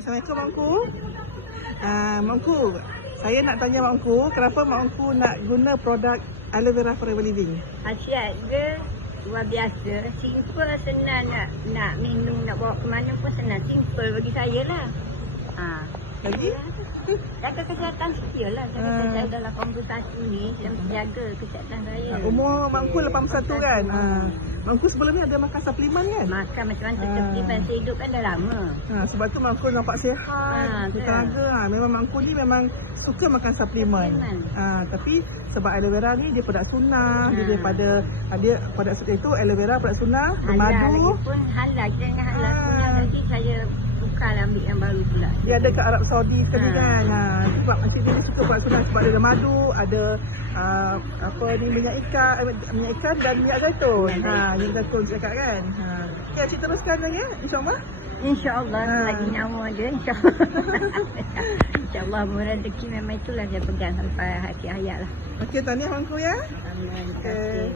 Assalamualaikum Mak Ongku. Mak Ongku, saya nak tanya Mak Ongku, kenapa Mak Ongku nak guna produk aloe vera forever living? Khasiat dia luar biasa, simple, senang nak minum, nak bawa ke mana pun senang, simple bagi saya lah. Lagi? Jaga kesihatan saya lah. Saya dalam konsultasi ni, saya jaga kesihatan saya. Umur Mak Ongku 81 kan? Mak Ongku sebelum ni ada makan suplemen kan? Makan macam-macam seperti saya hidup kan dah lama. Sebab tu Mak Ongku nampak sihat, bertenaga. Memang Mak Ongku ni memang suka makan suplemen. Tapi sebab aloe vera ni dia produk sunnah, dia daripada dia produk itu aloe vera produk sunnah, bermadu. Lagi pun halal, kita dengan halal sunnah lagi saya bukanlah ambil yang baru pula. Dia ada kat Arab Saudi sekali kan. Sebab asyik dia suka buat sunnah sebab dia ada madu, ada apa ni minyak ikan dan minyak zaitun. Minyak zaitun cakap kan. Okay, Cik teruskan lagi insya-Allah. InsyaAllah lagi nyawa je, insyaAllah. InsyaAllah murah rezeki memang itulah dia pegang sampai akhir hayat lah. Okey, tahniah Mak Ongku ya. Amin. Okey.